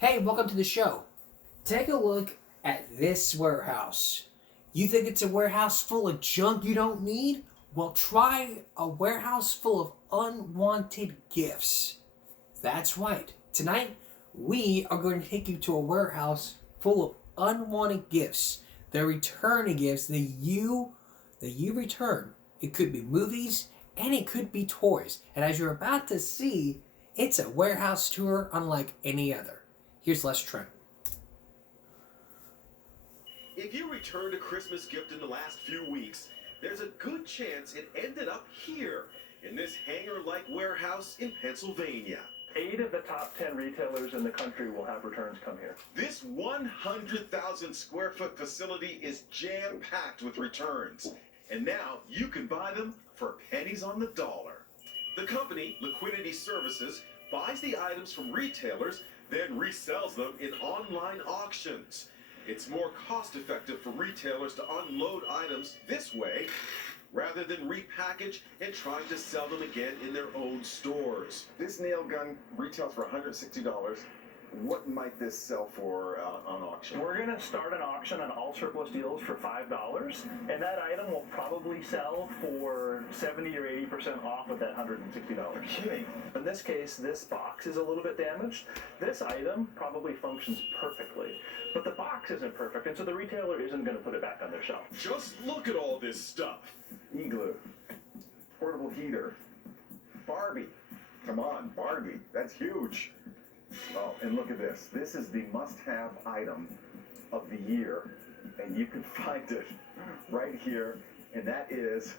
Hey, welcome to the show. Take a look at this warehouse. You think it's a warehouse full of junk you don't need? Well, try a warehouse full of unwanted gifts. That's right. Tonight, we are going to take you to a warehouse full of unwanted gifts. They're returning gifts that you return. It could be movies and it could be toys. And as you're about to see, it's a warehouse tour unlike any other. Here's Les Trent. If you returned a Christmas gift in the last few weeks, there's a good chance it ended up here, in this hangar-like warehouse in Pennsylvania. 8 of the top 10 retailers in the country will have returns come here. This 100,000 square foot facility is jam-packed with returns, and now you can buy them for pennies on the dollar. The company, Liquidity Services, buys the items from retailers, then resells them in online auctions. It's more cost-effective for retailers to unload items this way rather than repackage and try to sell them again in their own stores. This nail gun retails for $160. What might this sell for on auction? We're going to start an auction on all surplus deals for $5, and that item will probably sell for 70 or 80% off of that $160. Kidding. In this case, this box is a little bit damaged. This item probably functions perfectly, but the box isn't perfect, and so the retailer isn't going to put it back on their shelf. Just look at all this stuff. Igloo, portable heater, Barbie. Come on, Barbie, that's huge. Oh, and look at this. This is the must-have item of the year, and you can find it right here, and that is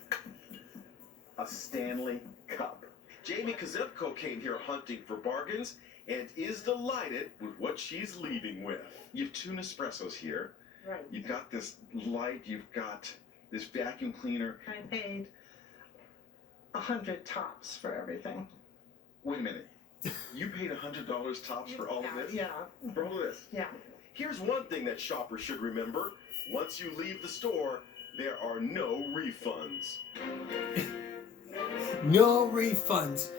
a Stanley Cup. Jamie Kozepko came here hunting for bargains and is delighted with what she's leaving with. You have 2 Nespressos here. Right. You've got this light, you've got this vacuum cleaner. I paid 100 tops for everything. Wait a minute. You paid $100 tops for all of this? Yeah. For all of this? Yeah. Here's one thing that shoppers should remember. Once you leave the store, there are no refunds. No refunds.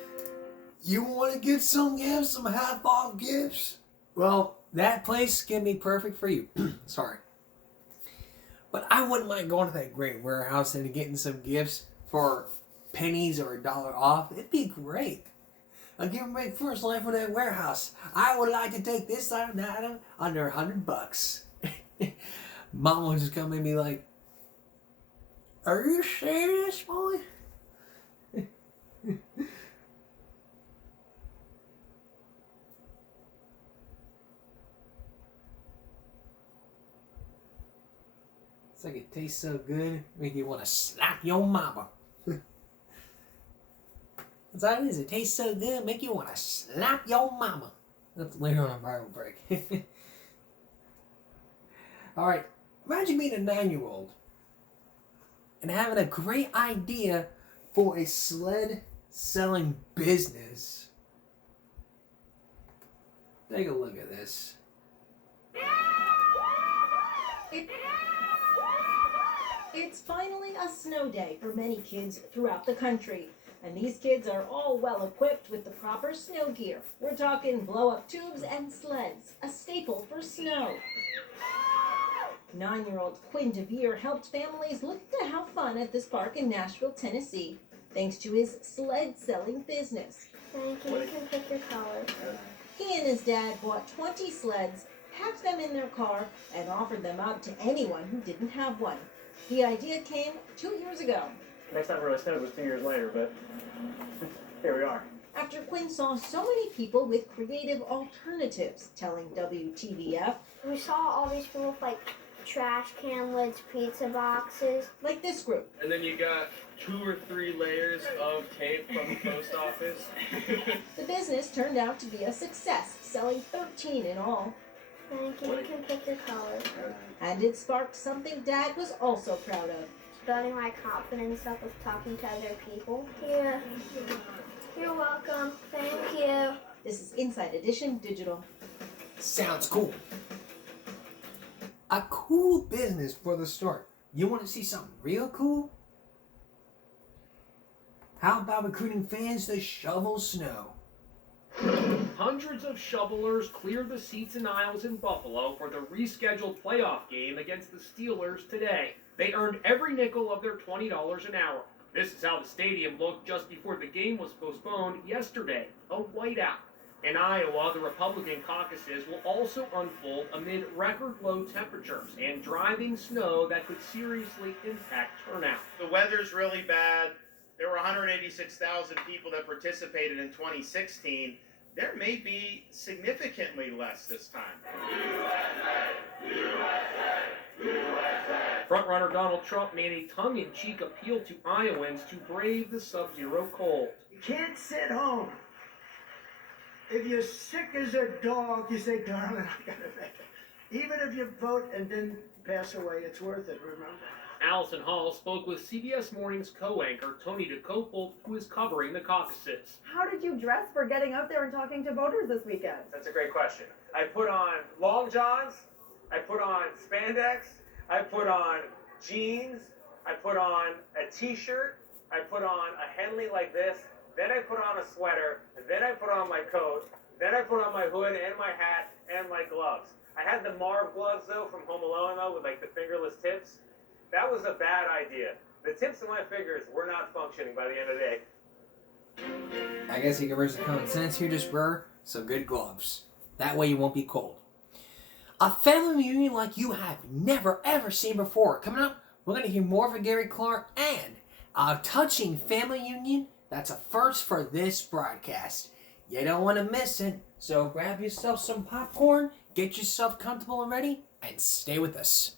You want to get some gifts, some half-off gifts? Well, that place can be perfect for you. Sorry. But I wouldn't mind going to that great warehouse and getting some gifts for pennies or $1 off. It'd be great. I'll give my first line for that warehouse. I would like to take this item under $100. Mom will just come and be like, "Are you serious, boy?" It's like it tastes so good, make you want to slap your mama. That's how it is. It tastes so good, make you want to slap your mama. That's later on a Bible break. Alright, imagine being a 9-year-old and having a great idea for a sled selling business. Take a look at this. It's finally a snow day for many kids throughout the country. And these kids are all well equipped with the proper snow gear. We're talking blow-up tubes and sleds, a staple for snow. 9-year-old Quinn DeVere helped families look to have fun at this park in Nashville, Tennessee, thanks to his sled selling business. Thank you. You can pick your color. He and his dad bought 20 sleds, packed them in their car, and offered them out to anyone who didn't have one. The idea came 2 years ago. Next time it really snowed was 2 years later, but here we are. After Quinn saw so many people with creative alternatives, telling WTVF, We saw all these people with like trash can lids, pizza boxes. like this group. And then you got 2 or 3 layers of tape from the post office. The business turned out to be a success, selling 13 in all. Thank you. You can pick your color. And it sparked something Dad was also proud of. Building my confidence up with talking to other people. Yeah. You're welcome. Thank you. This is Inside Edition Digital. Sounds cool. A cool business for the start. You want to see something real cool? How about recruiting fans to shovel snow? hundreds of shovelers cleared the seats and aisles in Buffalo for the rescheduled playoff game against the Steelers today. They earned every nickel of their $20 an hour. This is how the stadium looked just before the game was postponed yesterday, a whiteout. In Iowa, the Republican caucuses will also unfold amid record low temperatures and driving snow that could seriously impact turnout. The weather's really bad. There were 186,000 people that participated in 2016. There may be significantly less this time. Frontrunner Donald Trump made a tongue-in-cheek appeal to Iowans to brave the sub-zero cold. You can't sit home. If you're sick as a dog, you say, darling, I gotta make it. Even if you vote and then pass away, it's worth it, remember? Allison Hall spoke with CBS Morning's co-anchor Tony DeCopel, who is covering the caucuses. How did you dress for getting out there and talking to voters this weekend? That's a great question. I put on long johns, I put on spandex, I put on jeans, I put on a t-shirt, I put on a Henley like this, then I put on a sweater, then I put on my coat, then I put on my hood and my hat and my gloves. I had the Marv gloves though from Home Alone though with like the fingerless tips. That was a bad idea. The tips of my fingers were not functioning by the end of the day. I guess you can raise some common sense here. Just wear some good gloves. That way you won't be cold. A family reunion like you have never ever seen before. Coming up, we're going to hear more from Gary Clark and a touching family union that's a first for this broadcast. You don't want to miss it. So grab yourself some popcorn, get yourself comfortable and ready, and stay with us.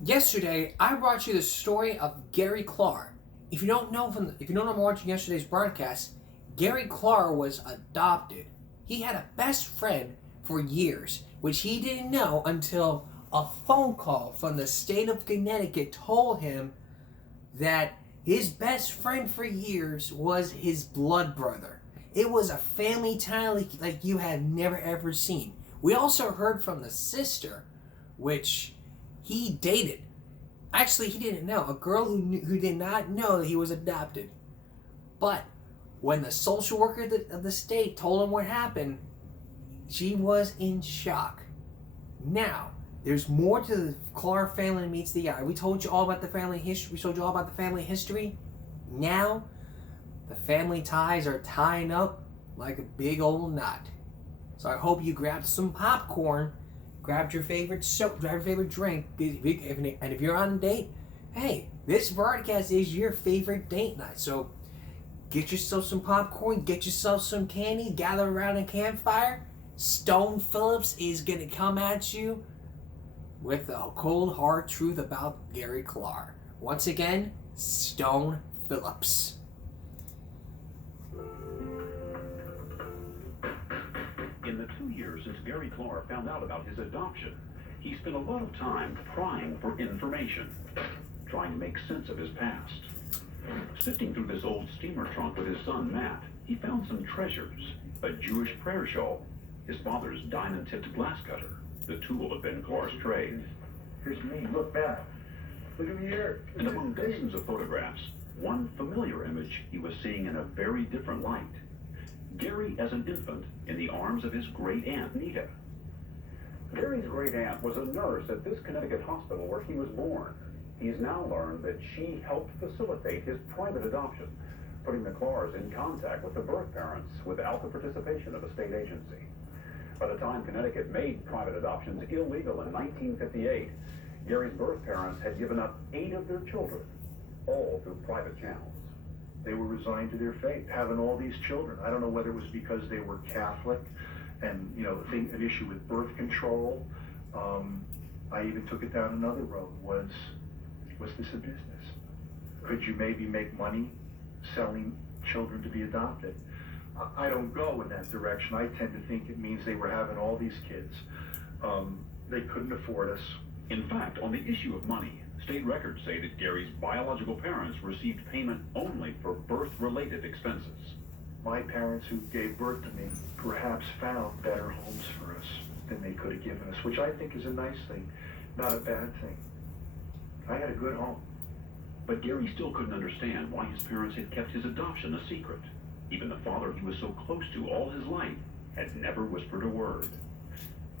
Yesterday, I brought you the story of Gary Clark. If you don't know I'm watching yesterday's broadcast, Gary Clark was adopted. He had a best friend for years, which he didn't know until a phone call from the state of Connecticut told him that his best friend for years was his blood brother. It was a family tie like you have never ever seen. We also heard from the sister, which he dated. Actually, he didn't know. A girl who did not know that he was adopted. But when the social worker of the state told him what happened, she was in shock. Now, there's more to the Clark family than meets the eye. We told you all about the family history. We told you all about the family history. Now, the family ties are tying up like a big old knot. So I hope you grabbed some popcorn, grabbed your favorite soap, grabbed your favorite drink, and if you're on a date, hey, this broadcast is your favorite date night. So get yourself some popcorn, get yourself some candy, gather around a campfire. Stone Phillips is going to come at you with a cold, hard truth about Gary Clark. Once again, Stone Phillips. In the 2 years since Gary Clark found out about his adoption, he spent a lot of time prying for information, trying to make sense of his past. Sifting through this old steamer trunk with his son Matt, he found some treasures: a Jewish prayer shawl, his father's diamond-tipped glass cutter, the tool of Ben Clark's trade. Here's me, look back. Look at me here. And among dozens of photographs, one familiar image he was seeing in a very different light. Gary as an infant in the arms of his great-aunt, Nita. Gary's great-aunt was a nurse at this Connecticut hospital where he was born. He's now learned that she helped facilitate his private adoption, putting the Clarks in contact with the birth parents without the participation of a state agency. By the time Connecticut made private adoptions illegal in 1958, Gary's birth parents had given up 8 of their children, all through private channels. They were resigned to their fate, having all these children. I don't know whether it was because they were Catholic and, an issue with birth control. I even took it down another road. Was this a business? Could you maybe make money selling children to be adopted? I don't go in that direction. I tend to think it means they were having all these kids. They couldn't afford us. In fact, on the issue of money, state records say that Gary's biological parents received payment only for birth-related expenses. My parents who gave birth to me perhaps found better homes for us than they could have given us, which I think is a nice thing, not a bad thing. I had a good home. But Gary still couldn't understand why his parents had kept his adoption a secret. Even the father he was so close to all his life had never whispered a word.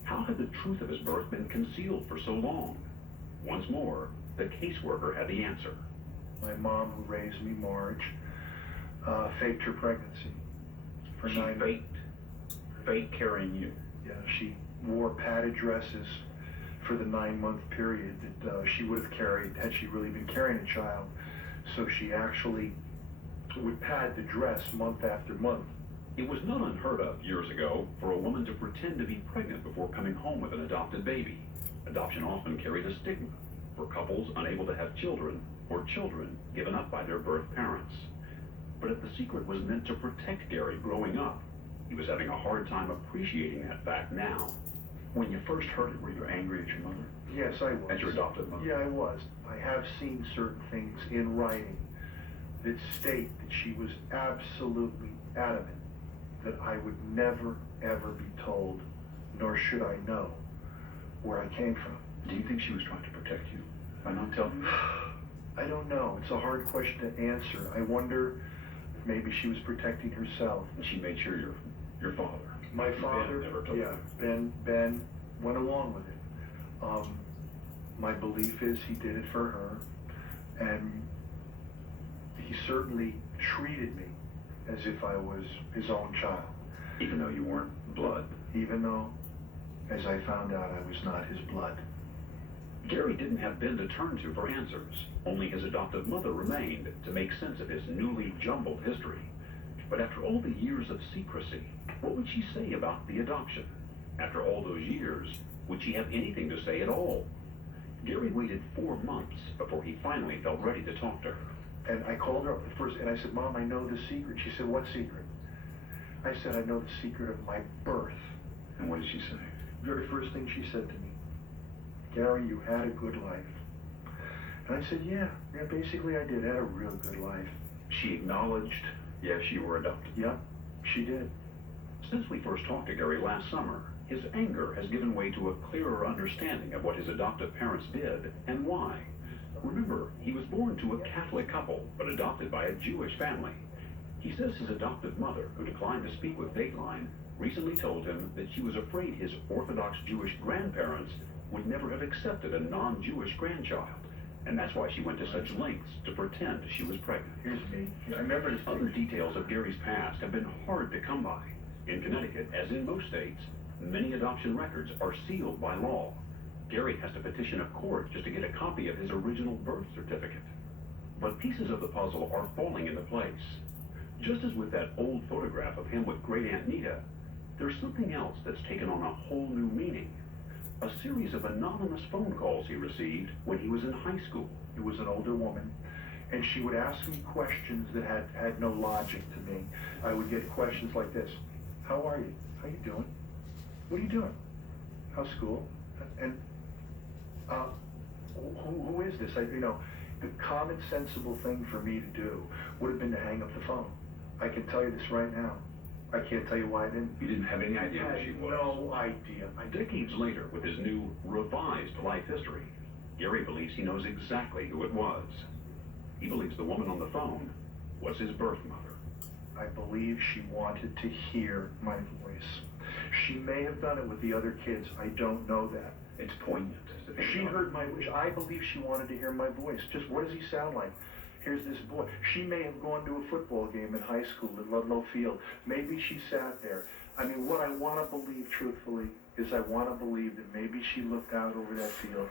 How had the truth of his birth been concealed for so long? Once more, the caseworker had the answer. My mom, who raised me, Marge, faked her pregnancy for She 9 months. faked carrying you. Yeah, she wore padded dresses for the 9-month period that she would have carried had she really been carrying a child. So she actually would pad the dress month after month. It was not unheard of years ago for a woman to pretend to be pregnant before coming home with an adopted baby. Adoption often carried a stigma for couples unable to have children or children given up by their birth parents. But if the secret was meant to protect Gary growing up, he was having a hard time appreciating that fact now. When you first heard it, were you angry at your mother? Yes, I was. At your adopted mother? Yeah, I was. I have seen certain things in writing that state that she was absolutely adamant that I would never, ever be told, nor should I know, where I came from. Do you think she was trying to protect you by not telling you? I don't know. It's a hard question to answer. I wonder if maybe she was protecting herself. And she made sure your father. My father, Ben never told yeah, you. Ben went along with it. My belief is he did it for her, and he certainly treated me as if I was his own child. Even though you weren't blood? Even though, as I found out, I was not his blood. Gary didn't have Ben to turn to for answers. Only his adoptive mother remained to make sense of his newly jumbled history. But after all the years of secrecy, what would she say about the adoption? After all those years, would she have anything to say at all? Gary waited 4 months before he finally felt ready to talk to her. And I called her up the first, and I said, Mom, I know the secret. She said, what secret? I said, I know the secret of my birth. And what did she say? Very first thing she said to me, Gary, you had a good life. And I said, yeah, basically I did. I had a real good life. She acknowledged, yes, you were adopted. Yep, she did. Since we first talked to Gary last summer, his anger has given way to a clearer understanding of what his adoptive parents did and why. Remember, he was born to a Catholic couple, but adopted by a Jewish family. He says his adoptive mother, who declined to speak with Dateline, recently told him that she was afraid his Orthodox Jewish grandparents would never have accepted a non-Jewish grandchild, and that's why she went to such lengths to pretend she was pregnant. Here's me. I remember this. Other details of Gary's past have been hard to come by. In Connecticut, as in most states, many adoption records are sealed by law. Gary has to petition a court just to get a copy of his original birth certificate. But pieces of the puzzle are falling into place. Just as with that old photograph of him with Great Aunt Nita, there's something else that's taken on a whole new meaning. A series of anonymous phone calls he received when he was in high school. It was an older woman, and she would ask me questions that had no logic to me. I would get questions like this. How are you? How you doing? What are you doing? How's school? And who is this? The common sensible thing for me to do would have been to hang up the phone. I can tell you this right now. I can't tell you why I didn't. You didn't have any idea who she was? No idea. Decades later, with his new, revised life history, Gary believes he knows exactly who it was. He believes the woman on the phone was his birth mother. I believe she wanted to hear my voice. She may have done it with the other kids. I don't know that. It's poignant. She heard my voice. I believe she wanted to hear my voice. Just what does he sound like? Here's this boy. She may have gone to a football game in high school at Ludlow Field. Maybe she sat there. I mean, what I want to believe, truthfully, is I want to believe that maybe she looked out over that field,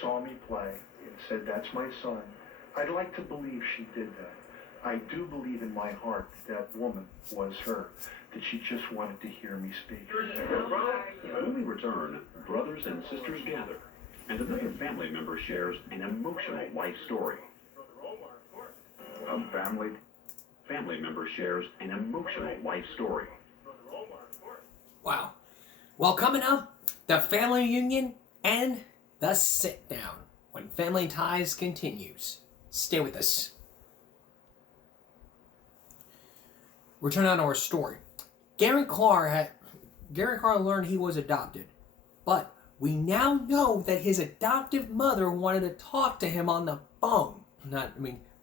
saw me play, and said, that's my son. I'd like to believe she did that. I do believe in my heart that woman was her, that she just wanted to hear me speak. When we return, brothers and sisters gather, and another family member shares an emotional life story. A family member shares an emotional life story. Wow. Well, coming up, the family reunion and the sit down when Family Ties continues. Stay with us. Return on our story. Gary Carr learned he was adopted, but we now know that his adoptive mother wanted to talk to him on the phone.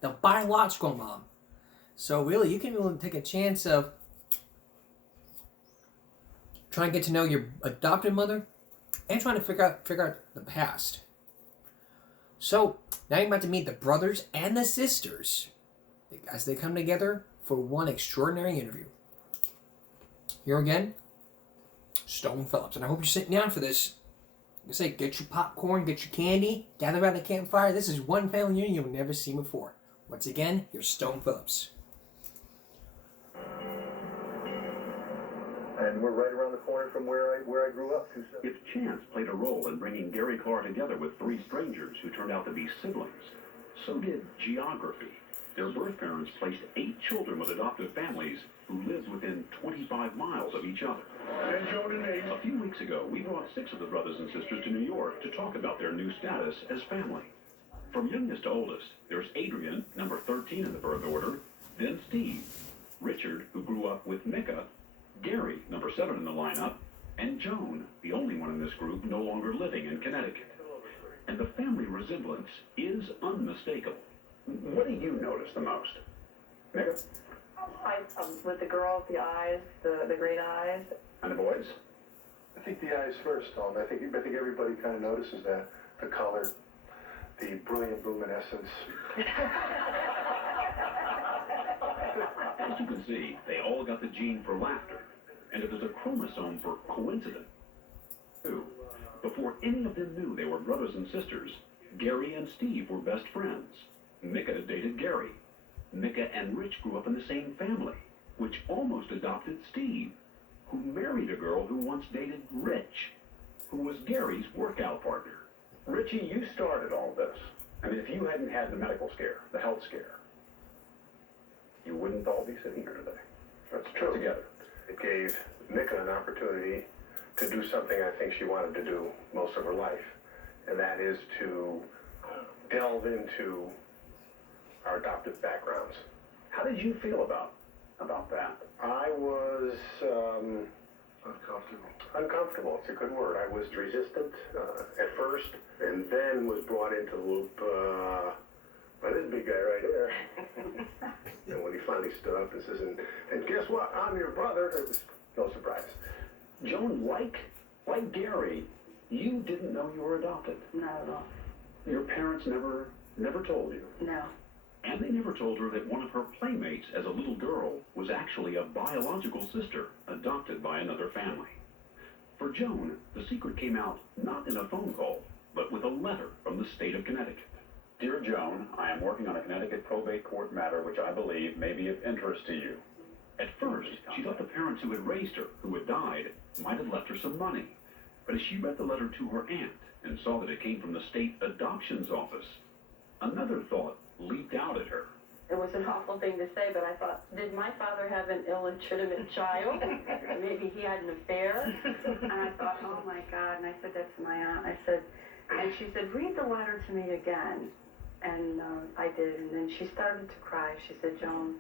The biological mom. So really, you can really take a chance of trying to get to know your adopted mother and trying to figure out the past. So now you're about to meet the brothers and the sisters as they come together for one extraordinary interview. Here again, Stone Phillips. And I hope you're sitting down for this. Like I say, get your popcorn, get your candy, gather around the campfire. This is one family reunion you've never seen before. Once again, here's Stone Phillips. And we're right around the corner from where I grew up. If chance played a role in bringing Gary Clark together with three strangers who turned out to be siblings, so did geography. Their birth parents placed 8 children with adoptive families who lived within 25 miles of each other. And Joan and Nate. A few weeks ago, we brought 6 of the brothers and sisters to New York to talk about their new status as family. From youngest to oldest, there's Adrian, number 13 in the birth order, then Steve, Richard, who grew up with Micah, Gary, number 7 in the lineup, and Joan, the only one in this group no longer living in Connecticut. And the family resemblance is unmistakable. What do you notice the most? Micah? With the girls, the eyes, the great eyes. And the boys? I think the eyes first, Tom. I think everybody kind of notices that. The color, the brilliant luminescence. As you can see, they all got the gene for laughter, and it was a chromosome for coincidence. Before any of them knew they were brothers and sisters, Gary and Steve were best friends. Micah dated Gary. Micah and Rich grew up in the same family, which almost adopted Steve, who married a girl who once dated Rich, who was Gary's workout partner. Richie, you started all this. I mean, if you hadn't had the medical scare, the health scare, you wouldn't all be sitting here today. That's true. Together. It gave Micah an opportunity to do something I think she wanted to do most of her life, and that is to delve into our adoptive backgrounds. How did you feel about that? I was uncomfortable. It's a good word. I was resistant at first, and then was brought into the loop by this big guy right here. And when he finally stood up and says, and guess what? I'm your brother. It was no surprise. Joan, like Gary, you didn't know you were adopted. Not at all. Your parents never told you. No. And they never told her that one of her playmates as a little girl was actually a biological sister adopted by another family. For Joan, the secret came out not in a phone call, but with a letter from the state of Connecticut. Dear Joan, I am working on a Connecticut probate court matter which I believe may be of interest to you. At first, she thought the parents who had raised her, who had died, might have left her some money. But as she read the letter to her aunt and saw that it came from the state adoptions office, another thought leaped out at her. It was an awful thing to say, but I thought, did my father have an illegitimate child? Maybe he had an affair? And I thought, oh my God. And I said that to my aunt. And she said, read the letter to me again. And I did. And then she started to cry. She said, Joan,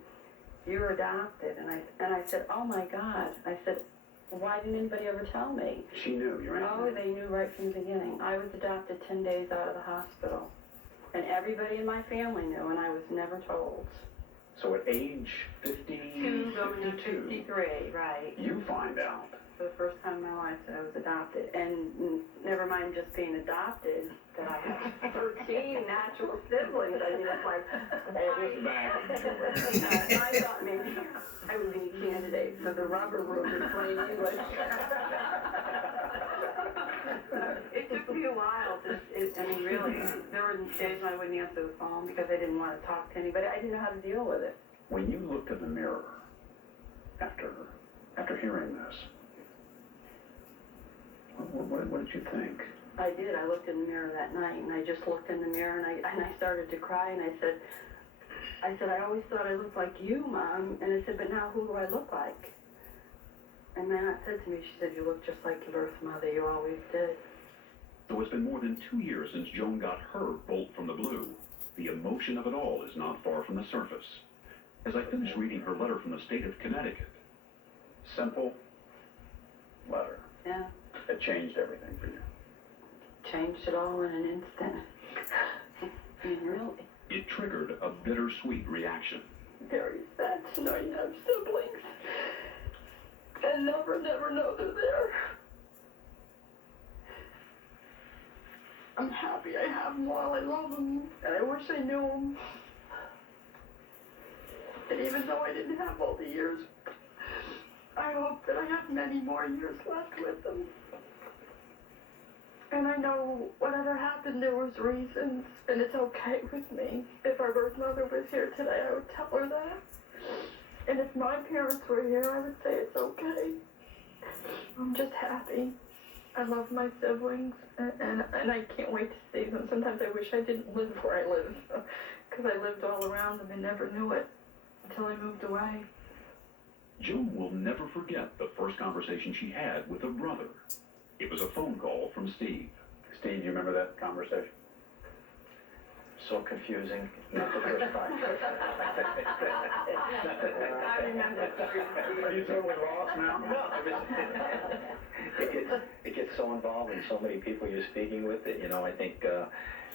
you're adopted. And I said, oh my God. I said, why didn't anybody ever tell me? She knew, your aunt. Oh, they knew right from the beginning. I was adopted 10 days out of the hospital. And everybody in my family knew, and I was never told. So at age 52, going on 53, right. you find out. For the first time in my life that I was adopted. And never mind just being adopted, that I have 13 natural siblings. I mean, it's like, I thought maybe I would be a candidate for the rubber room in plain English. It took me a while I mean, really, there were days when I wouldn't answer the phone because I didn't want to talk to anybody. I didn't know how to deal with it. When you looked in the mirror after hearing this, what did you think? I did. I looked in the mirror that night, and I just looked in the mirror, and I started to cry, and I said, I always thought I looked like you, Mom. And I said, but now who do I look like? And my aunt said to me, she said, you look just like your birth mother. You always did. Though it's been more than 2 years since Joan got her bolt from the blue, the emotion of it all is not far from the surface. As I finish reading her letter from the state of Connecticut, Simple letter. Yeah. It changed everything for you. Changed it all in an instant. I mean, really. it triggered a bittersweet reaction. very sad to know you have siblings and never know they're there. I'm happy I have them all. I love them, and I wish I knew them. And even though I didn't have all the years, I hope that I have many more years left with them. And I know whatever happened, there was reasons, and it's okay with me. If our birth mother was here today, I would tell her that. And if my parents were here, I would say it's okay. I'm just happy. I love my siblings, and I can't wait to see them. Sometimes I wish I didn't live where I live, because I lived all around them and never knew it until I moved away. Joan will never forget the first conversation she had with her brother. It was a phone call from Steve. Steve, do you remember that conversation? So confusing. Not the first time. I remember. Are you totally lost now? It gets so involved in so many people you're speaking with that, you know, I think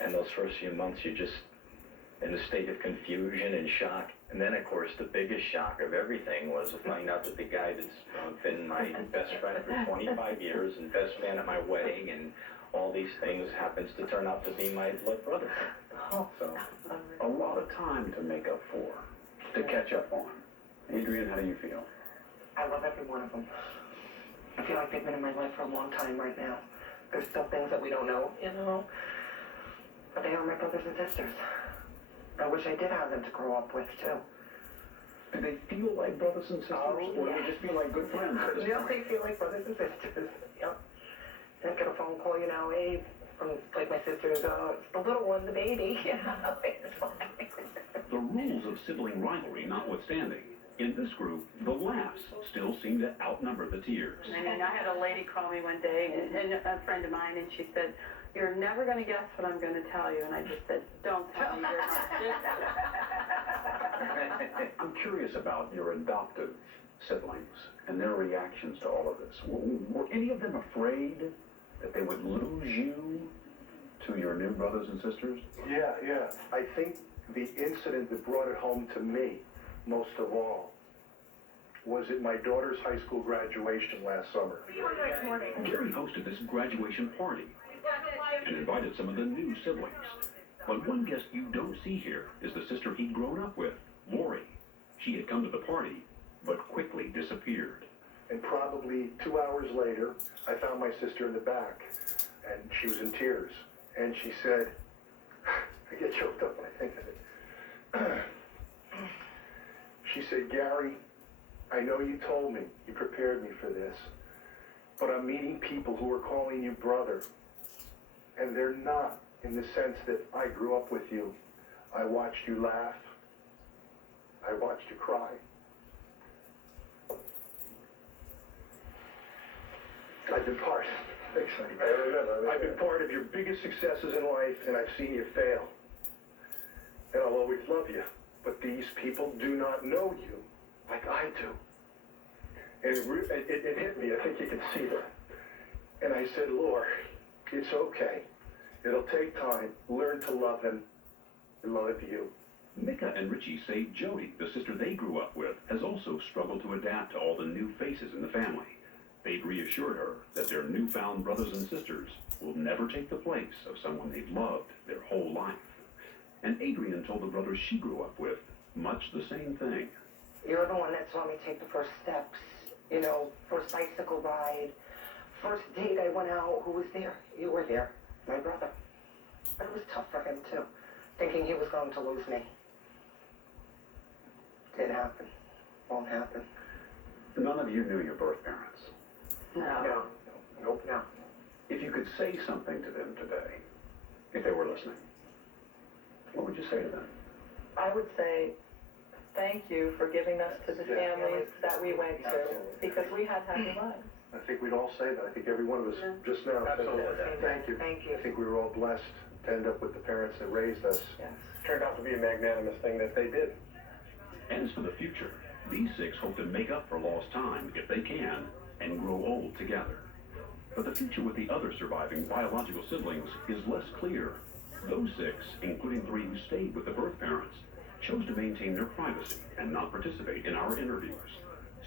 in those first few months you're just in a state of confusion and shock. And then, of course, the biggest shock of everything was to find out that the guy that's been my best friend for 25 years and best man at my wedding and all these things happens to turn out to be my blood brother. So, a lot of time to make up for, to catch up on. Adrian, how do you feel? I love every one of them. I feel like they've been in my life for a long time right now. There's still things that we don't know, you know? But they are my brothers and sisters. I wish I did have them to grow up with, too. Do they feel like brothers and sisters, or do they just feel like good friends? Yeah, they feel like brothers and sisters. Yep. I get a phone call, you know, hey, from, like, my sister's, the little one, the baby, you know? It's fine. The rules of sibling rivalry notwithstanding, in this group, the laughs still seem to outnumber the tears. I mean, I had a lady call me one day, and a friend of mine, and she said, "You're never going to guess what I'm going to tell you." And I just said, "Don't tell me." I'm curious about your adoptive siblings and their reactions to all of this. Were any of them afraid that they would lose you to your new brothers and sisters? Yeah. I think the incident that brought it home to me, most of all, was at my daughter's high school graduation last summer. Gary hosted this graduation party and invited some of the new siblings. But one guest you don't see here is the sister he'd grown up with, Lori. She had come to the party, but quickly disappeared. And probably 2 hours later, I found my sister in the back, and she was in tears. And she said, I get choked up when I think of it. She said, Gary, I know you told me, you prepared me for this, but I'm meeting people who are calling you brother. And they're not in the sense that I grew up with you. I watched you laugh. I watched you cry. I've been part. I've been part of your biggest successes in life, and I've seen you fail. And I'll always love you. But these people do not know you like I do. And it hit me. I think you can see that. And I said, Lord, it's okay. It'll take time. Learn to love him. Love you. Micah and Richie say Jody, the sister they grew up with, has also struggled to adapt to all the new faces in the family. They've reassured her that their newfound brothers and sisters will never take the place of someone they've loved their whole life. And Adrian told the brothers she grew up with much the same thing. You're the one that saw me take the first steps, you know, first bicycle ride, first date I went out. Who was there? You were there, my brother. But it was tough for him, too, thinking he was going to lose me. Didn't happen. Won't happen. None of you knew your birth parents. No. Nope. No. If you could say something to them today, if they were listening, what would you say to them? I would say thank you for giving us to the families that we went to, because we had happy lives. I think we'd all say that. I think every one of us just now said that. Thank you. Thank you. I think we were all blessed to end up with the parents that raised us. Yes. Turned out to be a magnanimous thing that they did. As for the future, these six hope to make up for lost time, if they can, and grow old together. But the future with the other surviving biological siblings is less clear. Those six, including 3 who stayed with the birth parents, chose to maintain their privacy and not participate in our interviews.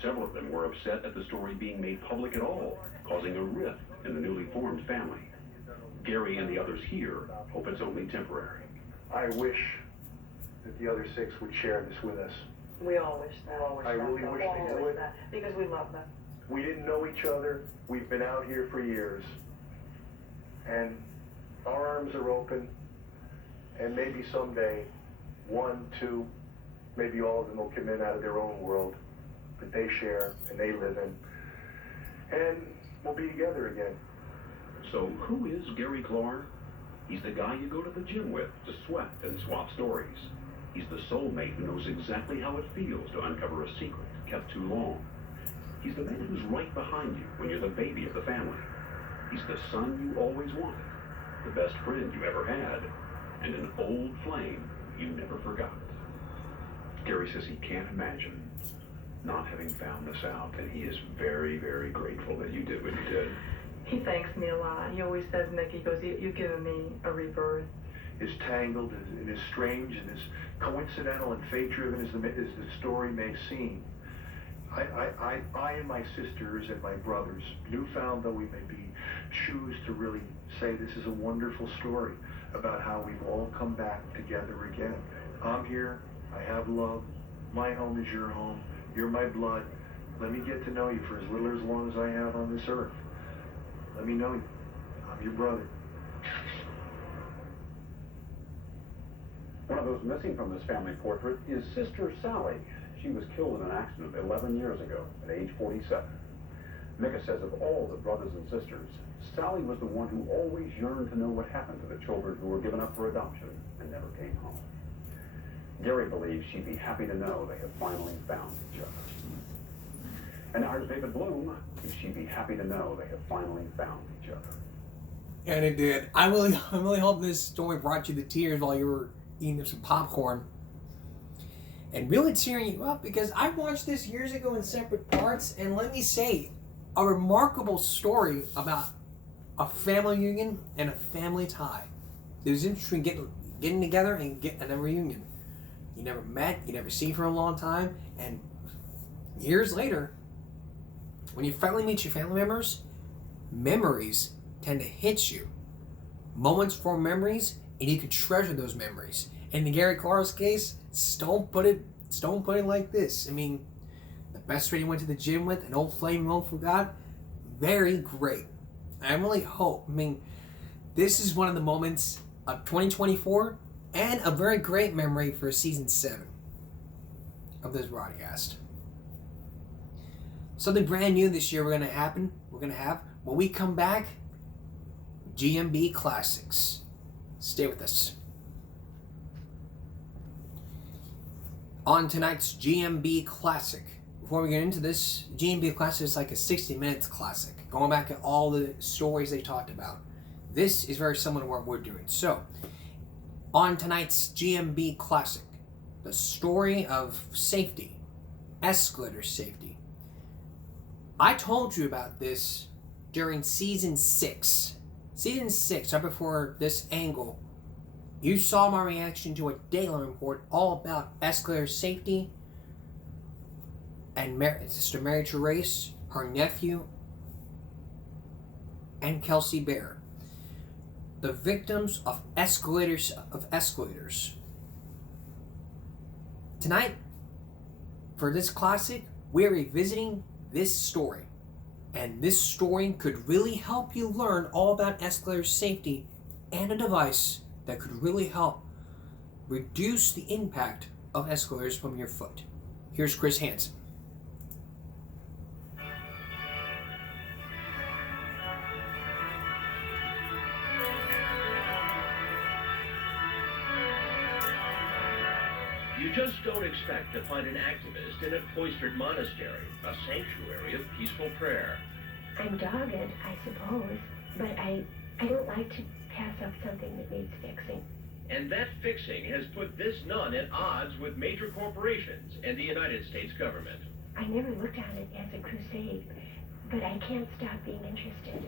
Several of them were upset at the story being made public at all, causing a rift in the newly formed family. Gary and the others here hope it's only temporary. I wish that the other 6 would share this with us. We all wish that. I really wish they would. That, because we love them. We didn't know each other. We've been out here for years. And our arms are open. And maybe someday, 1, 2, maybe all of them will come in out of their own world that they share and they live in. And we'll be together again. So who is Gary Clark? He's the guy you go to the gym with to sweat and swap stories. He's the soulmate who knows exactly how it feels to uncover a secret kept too long. He's the man who's right behind you when you're the baby of the family. He's the son you always wanted, the best friend you ever had, and an old flame you never forgot. Gary says he can't imagine not having found this out, and he is very, very grateful that you did what you did. He thanks me a lot. He always says, Nick, he goes, you've given me a rebirth. As tangled and as strange and as coincidental and fate-driven as the story may seem, I and my sisters and my brothers, newfound though we may be, choose to really say this is a wonderful story about how we've all come back together again. I'm here. I have love. My home is your home. You're my blood. Let me get to know you for as little or as long as I have on this earth. Let me know you. I'm your brother. One of those missing from this family portrait is Sister Sally. She was killed in an accident 11 years ago at age 47. Micah says of all the brothers and sisters, Sally was the one who always yearned to know what happened to the children who were given up for adoption and never came home. Gary believes she'd be happy to know they have finally found each other. And ours David Bloom, she'd be happy to know they have finally found each other. And it did. I really hope this story brought you to tears while you were eating some popcorn. And really tearing you up, because I watched this years ago in separate parts, and let me say, a remarkable story about a family union and a family tie. It was interesting getting together and getting a reunion. You never met, you never seen for a long time, and years later, when you finally meet your family members, memories tend to hit you. Moments form memories, and you can treasure those memories. In the Gary Clark's case, don't put it like this. I mean, the best friend you went to the gym with, an old flame you won't forgot, very great. I really hope. I mean, this is one of the moments of 2024 and a very great memory for season 7 of this broadcast. Something brand new this year we're gonna have when we come back, GMB Classics. Stay with us. On tonight's GMB Classic. Before we get into this, GMB Classic is like a 60 minutes classic, going back at all the stories they talked about. This is very similar to what we're doing. So, on tonight's GMB Classic, the story of safety, escalator safety. I told you about this during season 6. Season 6, right before this angle, you saw my reaction to a Dayline report all about escalator safety and Sister Mary Therese, her nephew, and Kelsey Bear, the victims of escalators. Tonight, for this classic, we're revisiting this story. And this story could really help you learn all about escalator safety and a device that could really help reduce the impact of escalators from your foot. Here's Chris Hansen. You just don't expect to find an activist in a cloistered monastery, a sanctuary of peaceful prayer. I'm dogged, I suppose, but I don't like to pass up something that needs fixing. And that fixing has put this nun at odds with major corporations and the United States government. I never looked on it as a crusade, but I can't stop being interested.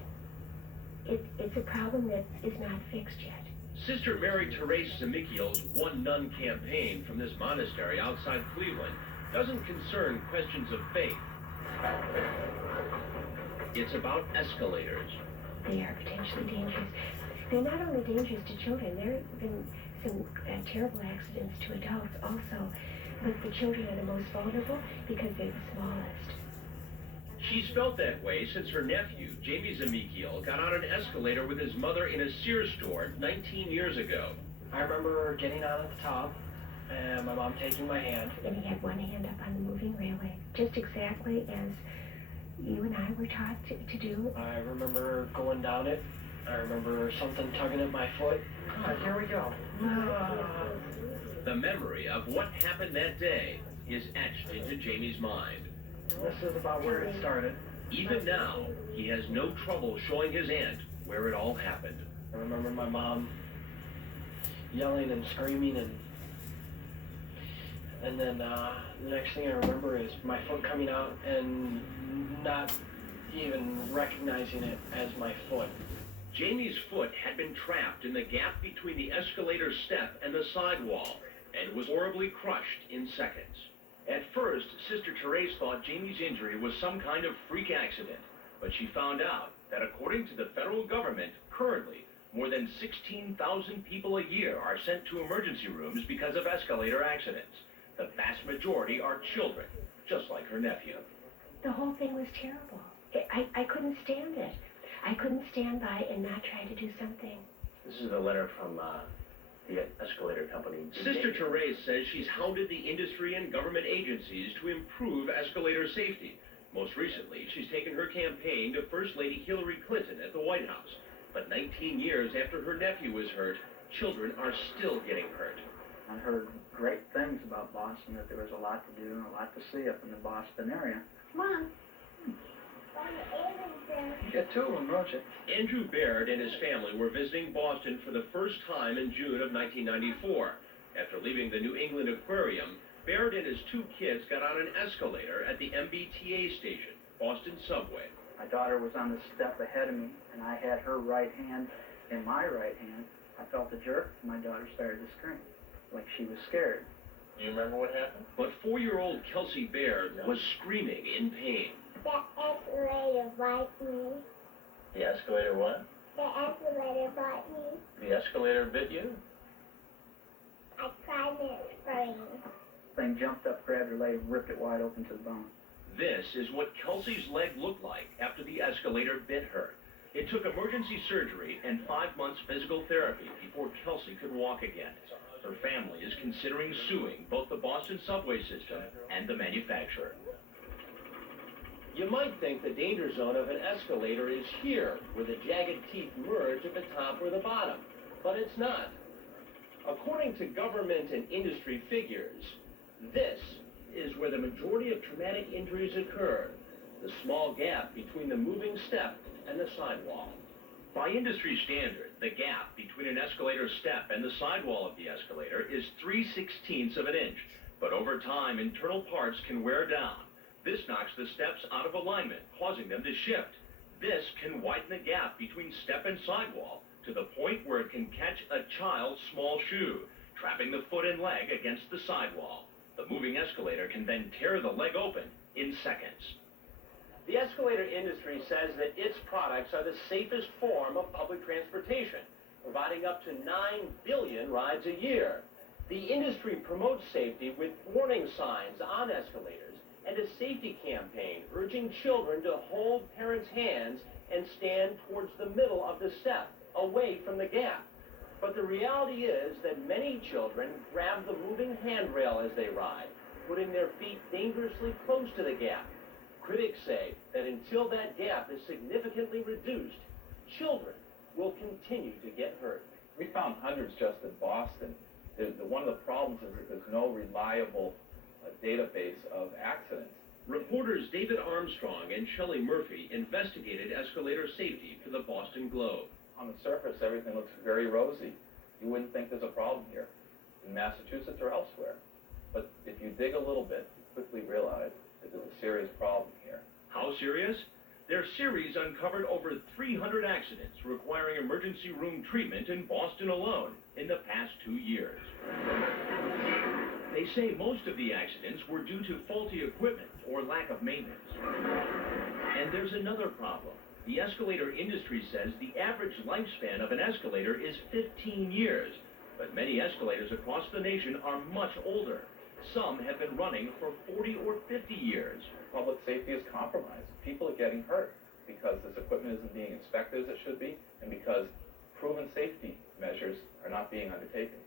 It's a problem that is not fixed yet. Sister Mary Therese Zamikiel's One Nun campaign from this monastery outside Cleveland doesn't concern questions of faith. It's about escalators. They are potentially dangerous. They're not only dangerous to children, there have been some terrible accidents to adults also, but the children are the most vulnerable because they're the smallest. She's felt that way since her nephew, Jamie Zamikiel, got on an escalator with his mother in a Sears store 19 years ago. I remember getting on at the top and my mom taking my hand. And he had one hand up on the moving railway, just exactly as you and I were taught to do. I remember going down it. I remember something tugging at my foot. God, here we go. The memory of what happened that day is etched into Jamie's mind. This is about where it started. Even now, he has no trouble showing his aunt where it all happened. I remember my mom yelling and screaming, and then the next thing I remember is my foot coming out and not even recognizing it as my foot. Jamie's foot had been trapped in the gap between the escalator step and the sidewall and was horribly crushed in seconds. At first, Sister Therese thought Jamie's injury was some kind of freak accident, but she found out that according to the federal government, currently, more than 16,000 people a year are sent to emergency rooms because of escalator accidents. The vast majority are children, just like her nephew. The whole thing was terrible. I couldn't stand it. I couldn't stand by and not try to do something. This is the letter from the escalator company. Sister Therese says she's hounded the industry and government agencies to improve escalator safety. Most recently, she's taken her campaign to First Lady Hillary Clinton at the White House. But 19 years after her nephew was hurt, children are still getting hurt. I heard great things about Boston, that there was a lot to do and a lot to see up in the Boston area. Mom. You got two of them, don't you? Andrew Baird and his family were visiting Boston for the first time in June of 1994. After leaving the New England Aquarium, Baird and his two kids got on an escalator at the MBTA station, Boston Subway. My daughter was on the step ahead of me, and I had her right hand in my right hand. I felt a jerk, and my daughter started to scream, like she was scared. You remember what happened? But 4-year-old Kelsey Baird was screaming in pain. The escalator bite me. The escalator what? The escalator bite me. The escalator bit you? I cried and it sprang. Thing jumped up, grabbed her leg, ripped it wide open to the bone. This is what Kelsey's leg looked like after the escalator bit her. It took emergency surgery and 5 months physical therapy before Kelsey could walk again. Her family is considering suing both the Boston subway system and the manufacturer. You might think the danger zone of an escalator is here, where the jagged teeth merge at the top or the bottom, but it's not. According to government and industry figures, this is where the majority of traumatic injuries occur, the small gap between the moving step and the sidewall. By industry standard, the gap between an escalator step and the sidewall of the escalator is 3/16 of an inch, but over time, internal parts can wear down. This knocks the steps out of alignment, causing them to shift. This can widen the gap between step and sidewall to the point where it can catch a child's small shoe, trapping the foot and leg against the sidewall. The moving escalator can then tear the leg open in seconds. The escalator industry says that its products are the safest form of public transportation, providing up to 9 billion rides a year. The industry promotes safety with warning signs on escalators and a safety campaign urging children to hold parents' hands and stand towards the middle of the step, away from the gap. But the reality is that many children grab the moving handrail as they ride, putting their feet dangerously close to the gap. Critics say that until that gap is significantly reduced, children will continue to get hurt. We found hundreds just in Boston. One of the problems is that there's no reliable database of accidents. Reporters David Armstrong and Shelley Murphy investigated escalator safety for the Boston Globe. On the surface, everything looks very rosy. You wouldn't think there's a problem here, in Massachusetts or elsewhere. But if you dig a little bit, you quickly realize that there's a serious problem here. How serious? Their series uncovered over 300 accidents requiring emergency room treatment in Boston alone in the past 2 years. They say most of the accidents were due to faulty equipment or lack of maintenance. And there's another problem. The escalator industry says the average lifespan of an escalator is 15 years, but many escalators across the nation are much older. Some have been running for 40 or 50 years. Public safety is compromised. People are getting hurt because this equipment isn't being inspected as it should be, and because proven safety measures are not being undertaken.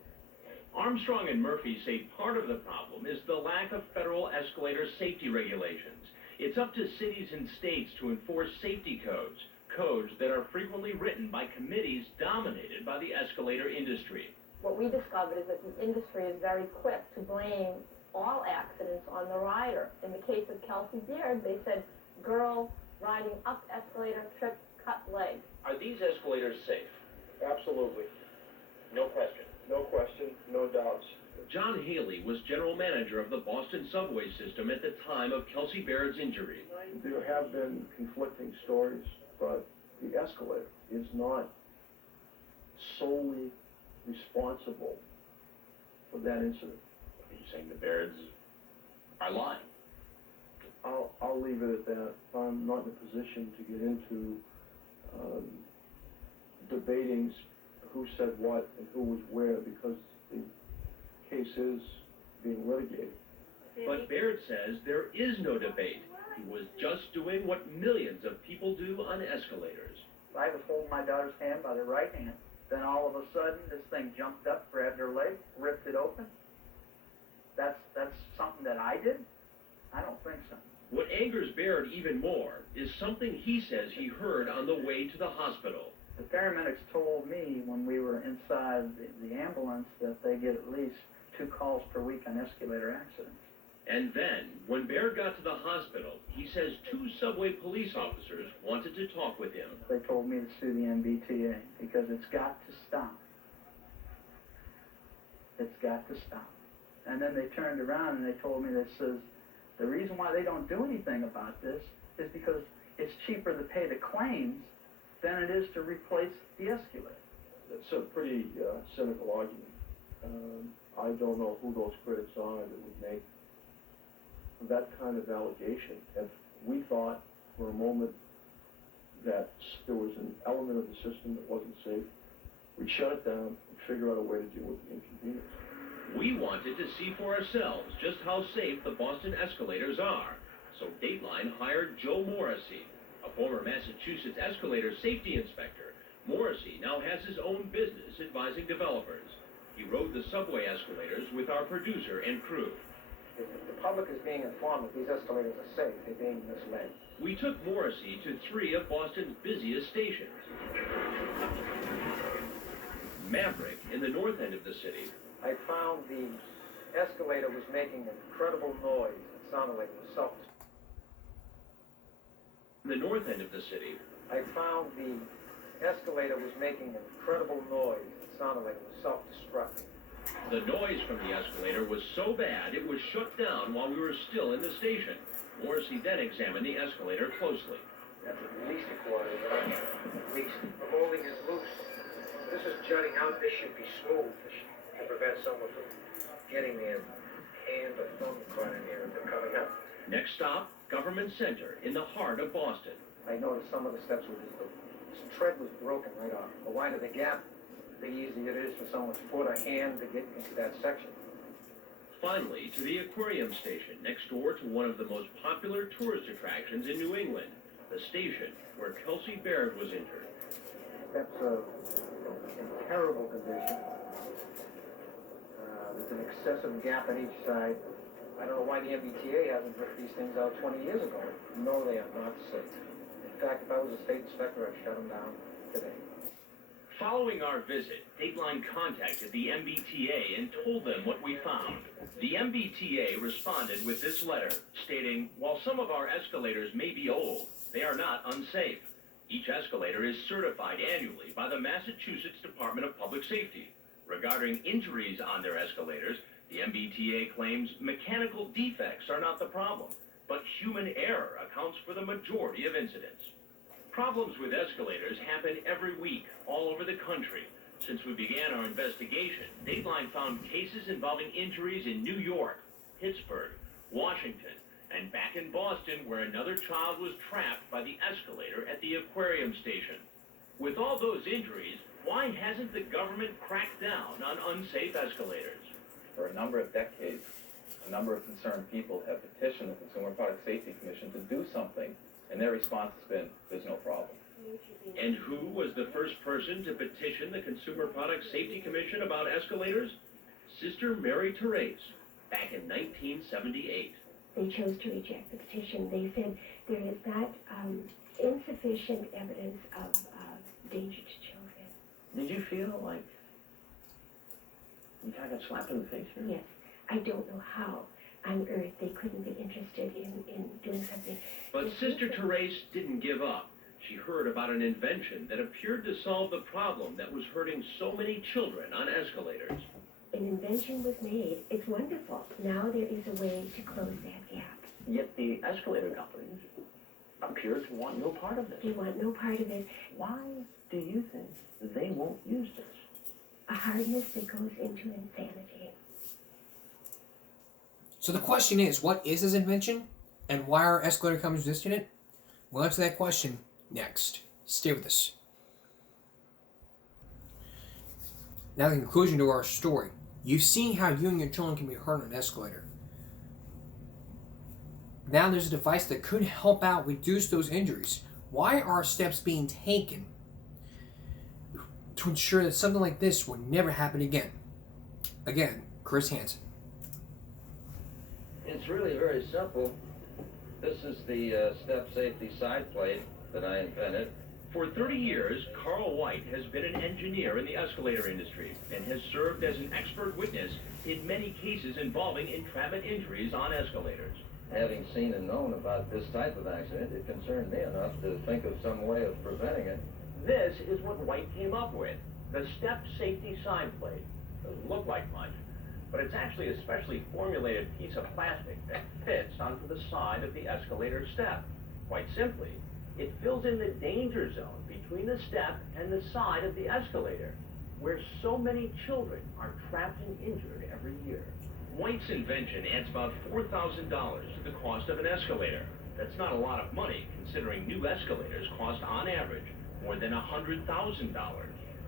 Armstrong and Murphy say part of the problem is the lack of federal escalator safety regulations. It's up to cities and states to enforce safety codes that are frequently written by committees dominated by the escalator industry. What we discovered is that the industry is very quick to blame all accidents on the rider. In the case of Kelsey Beard, they said, girl riding up escalator, tripped, cut leg. Are these escalators safe? Absolutely. No question. No question, no doubts. John Haley was general manager of the Boston subway system at the time of Kelsey Baird's injury. There have been conflicting stories, but the escalator is not solely responsible for that incident. Are you saying the Bairds are lying? I'll leave it at that. I'm not in a position to get into debating who said what and who was where, because the case is being litigated. But Baird says there is no debate. He was just doing what millions of people do on escalators. I was holding my daughter's hand by the right hand. Then all of a sudden, this thing jumped up, grabbed her leg, ripped it open. That's something that I did? I don't think so. What angers Baird even more is something he says he heard on the way to the hospital. The paramedics told me when we were inside the ambulance that they get at least 2 calls per week on escalator accidents. And then, when Baird got to the hospital, he says 2 subway police officers wanted to talk with him. They told me to sue the MBTA because it's got to stop. It's got to stop. And then they turned around and they told me, that says, the reason why they don't do anything about this is because it's cheaper to pay the claims than it is to replace the escalator. It's a pretty cynical argument. I don't know who those critics are that would make that kind of allegation. If we thought for a moment that there was an element of the system that wasn't safe, we'd shut it down and figure out a way to deal with the inconvenience. We wanted to see for ourselves just how safe the Boston escalators are. So Dateline hired Joe Morrissey, a former Massachusetts escalator safety inspector. Morrissey now has his own business advising developers. He rode the subway escalators with our producer and crew. If the public is being informed that these escalators are safe, they're being misled. We took Morrissey to 3 of Boston's busiest stations. Maverick in the north end of the city. I found the escalator was making an incredible noise. It sounded like it was self. In the north end of the city. I found the escalator was making an incredible noise. It sounded like it was self-destructing. The noise from the escalator was so bad it was shut down while we were still in the station. Morrissey then examined the escalator closely. That's a release recorder, right? Release. The molding is loose. This is jutting out. This should be smooth to prevent someone from getting their hand or thumb caught in there and they're coming up. Next stop, Government Center in the heart of Boston. I noticed some of the steps were just, the tread was broken right off. The wider the gap, the easier it is for someone's foot or hand to get into that section. Finally, to the aquarium station next door to one of the most popular tourist attractions in New England, the station where Kelsey Baird was injured. Steps are in terrible condition. There's an excessive gap on each side. I don't know why the MBTA hasn't ripped these things out 20 years ago. No, they are not safe. In fact, if I was a state inspector, I'd shut them down today. Following our visit, Dateline contacted the MBTA and told them what we found. The MBTA responded with this letter, stating, while some of our escalators may be old, they are not unsafe. Each escalator is certified annually by the Massachusetts Department of Public Safety. Regarding injuries on their escalators, the MBTA claims mechanical defects are not the problem. but human error accounts for the majority of incidents. Problems with escalators happen every week all over the country. Since we began our investigation, Dateline found cases involving injuries in New York, Pittsburgh, Washington, and back in Boston, where another child was trapped by the escalator at the aquarium station. With all those injuries, why hasn't the government cracked down on unsafe escalators? For a number of decades, a number of concerned people have petitioned the Consumer Product Safety Commission to do something, and their response has been, there's no problem. And who was the first person to petition the Consumer Product Safety Commission about escalators? Sister Mary Therese, back in 1978. They chose to reject the petition. They said there is not insufficient evidence of danger to children. Did you feel like you kind of got slapped in the face here? Yes. I don't know how on earth they couldn't be interested in doing something. But Sister Therese didn't give up. She heard about an invention that appeared to solve the problem that was hurting so many children on escalators. An invention was made. It's wonderful. Now there is a way to close that gap. Yet the escalator companies appear to want no part of this. They want no part of it. Why do you think they won't use this? A hardness that goes into insanity. So the question is, what is this invention? And why are escalator companies resisting it? We'll answer that question next. Stay with us. Now the conclusion to our story. You've seen how you and your children can be hurt on an escalator. Now there's a device that could help out reduce those injuries. Why are steps being taken to ensure that something like this will never happen again? Again, Chris Hansen. It's really very simple. This is the step safety side plate that I invented. For 30 years, Carl White has been an engineer in the escalator industry and has served as an expert witness in many cases involving entrapment injuries on escalators. Having seen and known about this type of accident, it concerned me enough to think of some way of preventing it. This is what White came up with, the step safety side plate. Doesn't look like much, but it's actually a specially formulated piece of plastic that fits onto the side of the escalator step. Quite simply, it fills in the danger zone between the step and the side of the escalator, where so many children are trapped and injured every year. White's invention adds about $4,000 to the cost of an escalator. That's not a lot of money, considering new escalators cost, on average, more than $100,000.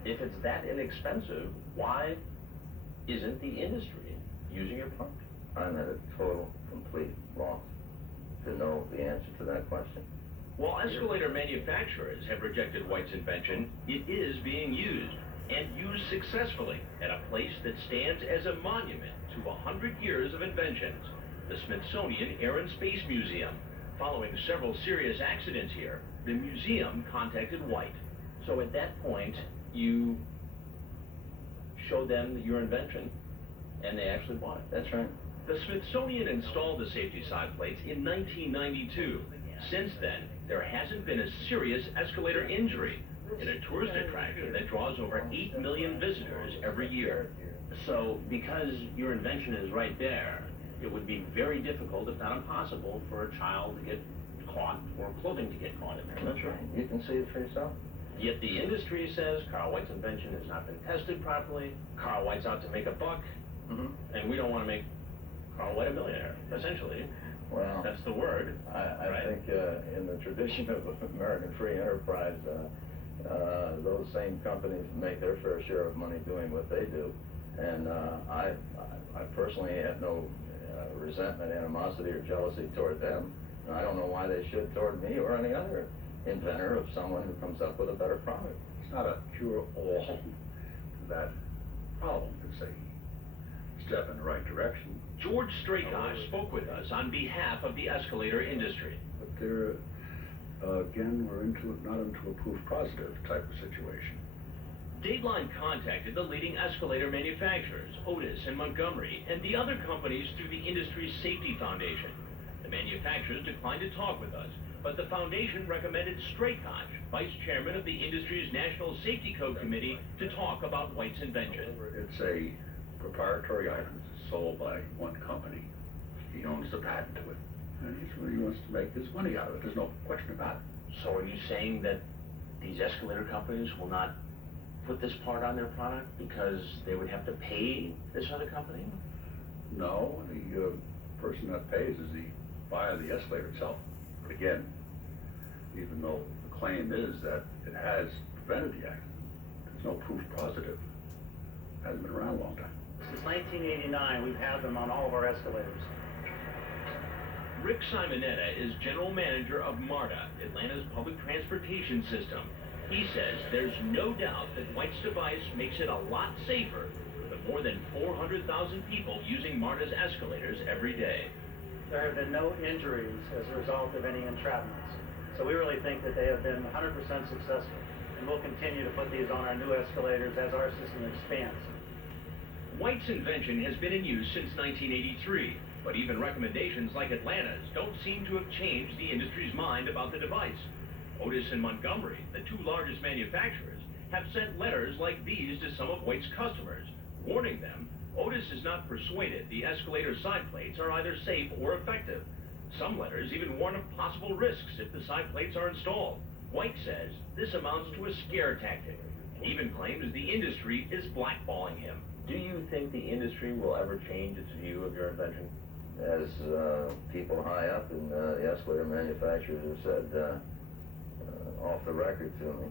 If it's that inexpensive, why isn't the industry using your product? I'm at a total, complete loss to know the answer to that question. While escalator manufacturers have rejected White's invention, it is being used, and used successfully, at a place that stands as a monument to 100 years of inventions, the Smithsonian Air and Space Museum. Following several serious accidents here, the museum contacted White. So at that point, you showed them your invention, and they actually bought it. That's right. The Smithsonian installed the safety side plates in 1992. Since then, there hasn't been a serious escalator injury in a tourist attraction that draws over 8 million visitors every year. So, because your invention is right there, it would be very difficult, if not impossible, for a child to get caught or clothing to get caught in there. That's right. You can see it for yourself. Yet the industry says Carl White's invention has not been tested properly. Carl White's out to make a buck, and we don't want to make Carl White a millionaire, essentially. Well, that's the word. I think in the tradition of American free enterprise, those same companies make their fair share of money doing what they do. And I personally have no resentment, animosity, or jealousy toward them. And I don't know why they should toward me or any other inventor of someone who comes up with a better product. It's not a cure-all to that problem. It's a step in the right direction. George Strakosch spoke with us on behalf of the escalator industry. But there, again, we're not into a proof positive type of situation. Dateline contacted the leading escalator manufacturers, Otis and Montgomery, and the other companies through the Industry Safety Foundation. The manufacturers declined to talk with us, but the foundation recommended Strakosch, vice chairman of the industry's National Safety Code Committee, to talk about White's invention. It's a proprietary item. It's sold by one company. He owns the patent to it. And he wants to make his money out of it. There's no question about it. So are you saying that these escalator companies will not put this part on their product because they would have to pay this other company? No, the person that pays is the buyer of the escalator itself. But again, even though the claim is that it has prevented the accident, there's no proof positive. It hasn't been around a long time. Since 1989, we've had them on all of our escalators. Rick Simonetta is general manager of MARTA, Atlanta's public transportation system. He says there's no doubt that White's device makes it a lot safer for the more than 400,000 people using MARTA's escalators every day. There have been no injuries as a result of any entrapments. So we really think that they have been 100% successful. And we'll continue to put these on our new escalators as our system expands. White's invention has been in use since 1983, but even recommendations like Atlanta's don't seem to have changed the industry's mind about the device. Otis and Montgomery, the two largest manufacturers, have sent letters like these to some of White's customers, warning them Otis is not persuaded the escalator side plates are either safe or effective. Some letters even warn of possible risks if the side plates are installed. White says this amounts to a scare tactic, and even claims the industry is blackballing him. Do you think the industry will ever change its view of your invention? As people high up in the escalator manufacturers have said off the record to me,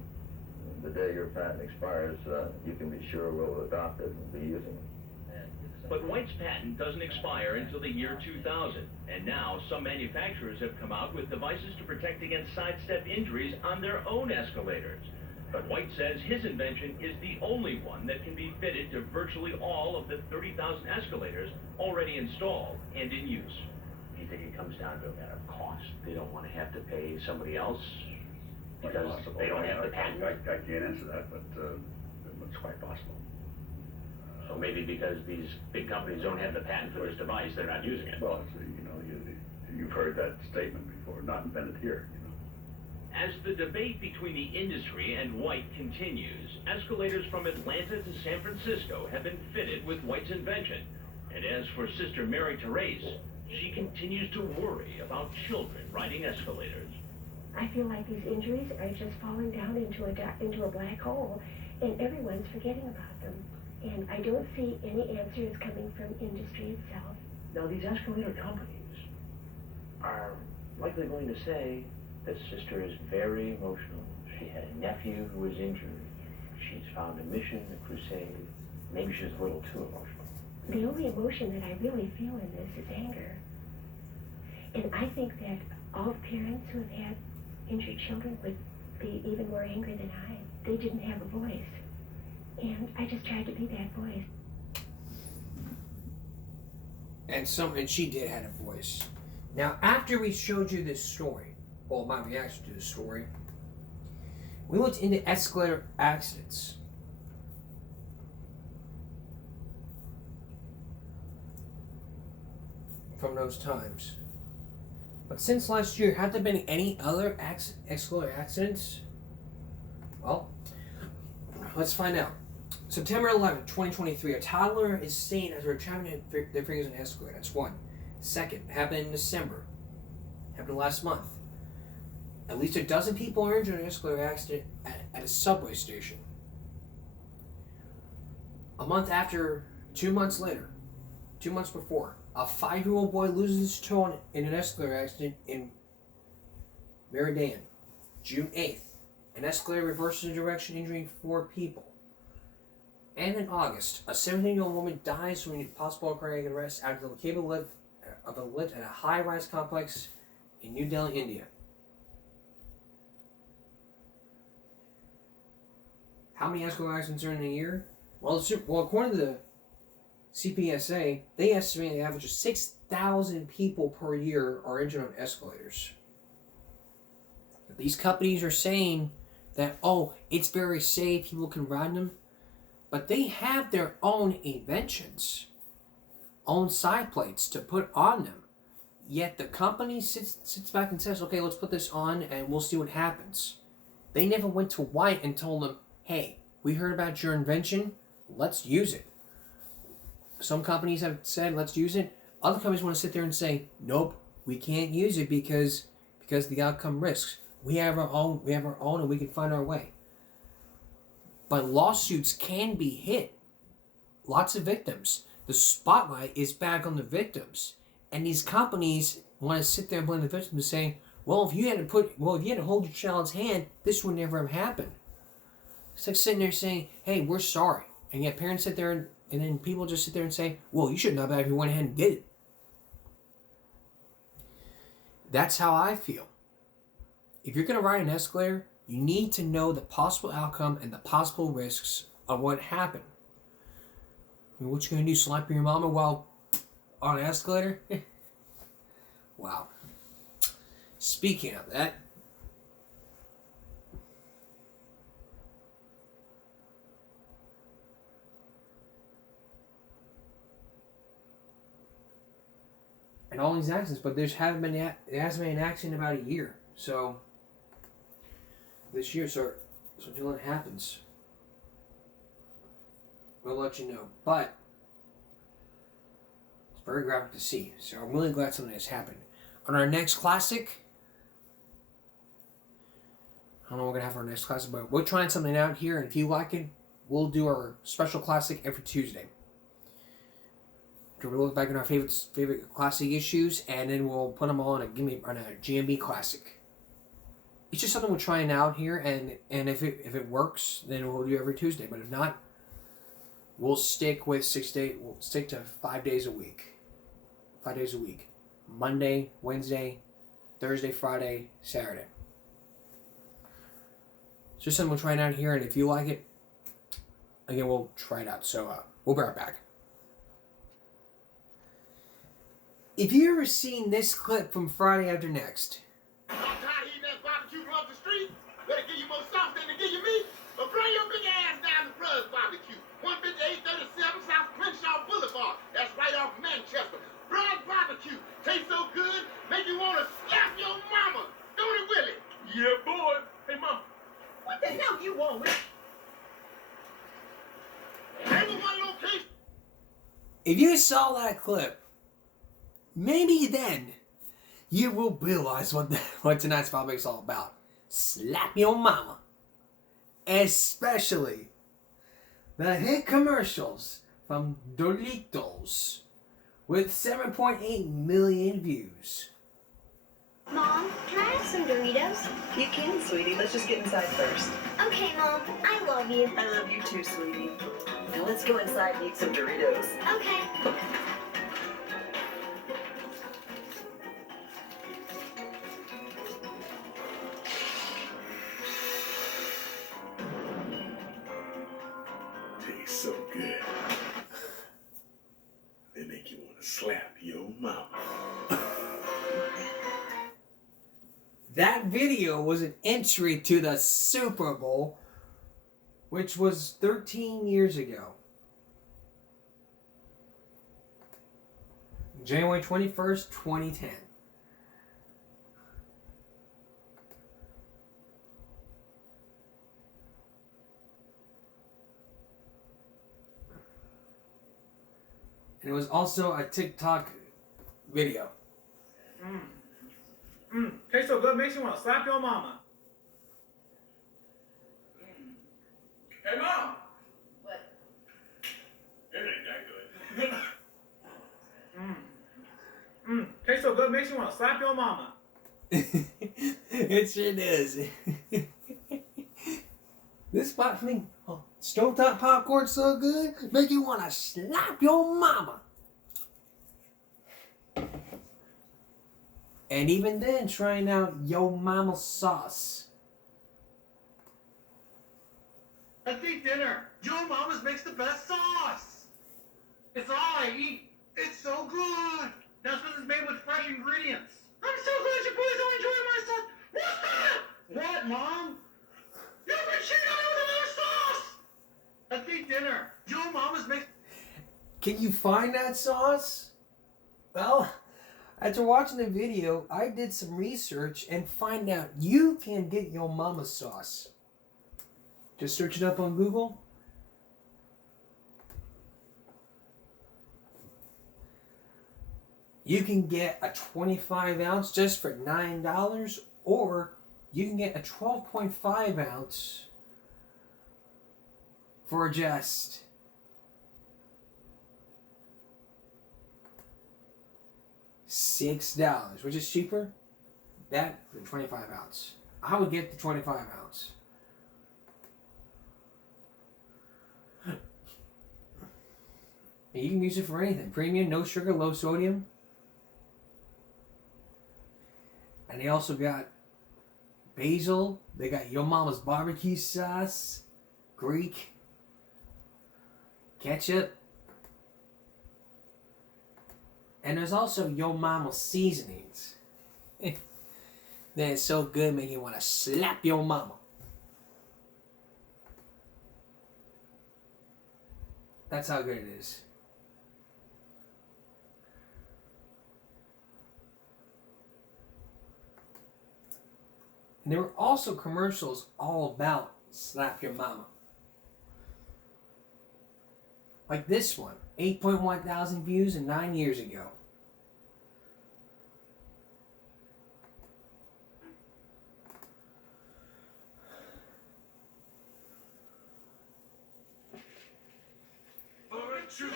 the day your patent expires, you can be sure we'll adopt it and be using it. But White's patent doesn't expire until the year 2000, and now some manufacturers have come out with devices to protect against sidestep injuries on their own escalators. But White says his invention is the only one that can be fitted to virtually all of the 30,000 escalators already installed and in use. Do you think it comes down to a matter of cost? They don't want to have to pay somebody else because they don't have the patent? I can't answer that, but it's quite possible. So maybe because these big companies don't have the patent for this device, they're not using it. Well, you've heard that statement before, not invented here. As the debate between the industry and White continues, escalators from Atlanta to San Francisco have been fitted with White's invention. And as for Sister Mary Therese, she continues to worry about children riding escalators. I feel like these injuries are just falling down into a black hole, and everyone's forgetting about them. And I don't see any answers coming from industry itself. Now, these escalator companies are likely going to say that Sister is very emotional. She had a nephew who was injured. She's found a mission, a crusade. Maybe she's a little too emotional. The only emotion that I really feel in this is anger. And I think that all parents who have had injured children would be even more angry than I. They didn't have a voice. And I just tried to be that voice. And she did have a voice. Now, after we showed you this story, well, my reaction to the story, we looked into escalator accidents. From those times. But since last year, have there been any other escalator accidents? Well, let's find out. September 11, 2023, a toddler is seen as they're trapping their fingers in an escalator. That's one. Second, happened in December. Happened last month. At least a dozen people are injured in an escalator accident at a subway station. A month after, 2 months later, 2 months before, a 5-year-old boy loses his toe in an escalator accident in Meridian. June 8th, an escalator reverses in direction, injuring 4 people. And in August, a 17-year-old woman dies from a possible cardiac arrest after the cable lift of a lift at a high-rise complex in New Delhi, India. How many escalator accidents are in a year? Well, according to the CPSA, they estimate an average of 6,000 people per year are injured on escalators. These companies are saying that, oh, it's very safe, people can ride them. But they have their own inventions, own side plates to put on them. Yet the company sits back and says, okay, let's put this on and we'll see what happens. They never went to White and told them, hey, we heard about your invention, let's use it. Some companies have said, let's use it. Other companies want to sit there and say, nope, We can't use it because the outcome risks. We have our own, and we can find our way. But lawsuits can be hit. Lots of victims. The spotlight is back on the victims. And these companies want to sit there and blame the victims and say, well, if you had to hold your child's hand, this would never have happened. It's like sitting there saying, hey, we're sorry. And yet parents sit there and then people just sit there and say, well, you shouldn't have if you went ahead and did it. That's how I feel. If you're going to ride an escalator, you need to know the possible outcome and the possible risks of what happened. I mean, what you going to do, slap your mama while on an escalator? Wow. Speaking of that, and all these accidents, but there hasn't been an accident in about a year. So this year, so until it happens, we'll let you know. But it's very graphic to see. So I'm really glad something has happened. On our next classic, I don't know what we're gonna have for our next classic, but we're trying something out here, and if you like it, we'll do our special classic every Tuesday. We'll look back at our favorite classic issues, and then we'll put them all on a GMB classic. It's just something we're trying out here, and if it works, then we'll do every Tuesday. But if not, we'll stick with 6 days. We'll stick to 5 days a week. 5 days a week. Monday, Wednesday, Thursday, Friday, Saturday. It's just something we're trying out here, and if you like it, again, we'll try it out. So we'll be right back. If you ever seen this clip from Friday After Next, I'm tired of eating that barbecue from up the street. Better give you more sauce than to give you meat. But bring your big ass down to Bruh's Barbecue. 15837 South Crenshaw Boulevard. That's right off Manchester. Bruh's Barbecue. Tastes so good, make you want to slap your mama. Don't it, Willie? Yeah, boy. Hey, Mom. What the hell you want, Willie? Ain't one location. if you saw that clip, maybe then you will realize what tonight's topic is all about. Slap your mama. Especially the hit commercials from Doritos with 7.8 million views. Mom, can I have some Doritos? You can, sweetie. Let's just get inside first. Okay, Mom. I love you. I love you too, sweetie. Now let's go inside and eat some Doritos. Okay. Tastes so good. They make you want to slap your mama. That video was an entry to the Super Bowl, which was 13 years ago. January 21st, 2010. And it was also a TikTok video. Tastes so good, makes you want to slap your mama. Hey, Mom! What? It ain't that good. Tastes so good, makes you want to slap your mama. It sure does. This stovetop popcorn's so good, make you want to slap your mama. And even then, trying out Yo Mama sauce. Let's eat dinner. Yo Mama's makes the best sauce. It's all I eat. It's so good. Now this is made with fresh ingredients. I'm so glad you boys are enjoying my sauce. What's that? What, Mom? You've been cheating on me with another sauce. Let's eat dinner. Yo Mama's makes... Can you find that sauce? Well, after watching the video, I did some research and find out you can get Yo Mama sauce. Just search it up on Google. You can get a 25 ounce just for $9, or you can get a 12.5 ounce for just $6, which is cheaper. That for 25 ounce. I would get the 25 ounce. And you can use it for anything. Premium, no sugar, low sodium. And they also got basil. They got Yo Mama's barbecue sauce, Greek, ketchup. And there's also Yo Mama seasonings. That is so good, make you want to slap your mama. That's how good it is. And there were also commercials all about slap your mama. Like this one, 8.1 thousand views and 9 years ago. For a true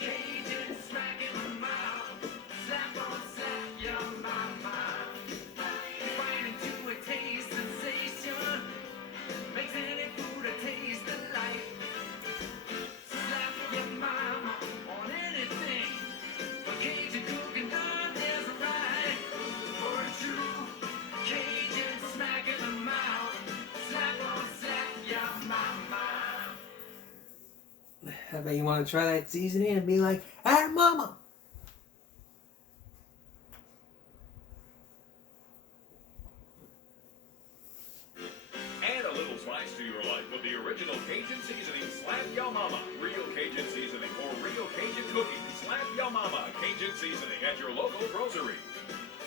Cajun smack in the mouth, slap on slap your mama. Bite into a taste sensation, makes any food a taste delight. Slap your mama on anything, but Cajun cooking done is right. For a true Cajun smack in the mouth, slap on slap your mama. I bet you want to try that seasoning and be like, "Hey, mama." Add a little spice to your life with the original Cajun seasoning, Slap Yo Mama. Real Cajun seasoning for real Cajun cooking. Slap Yo Mama Cajun seasoning at your local grocery.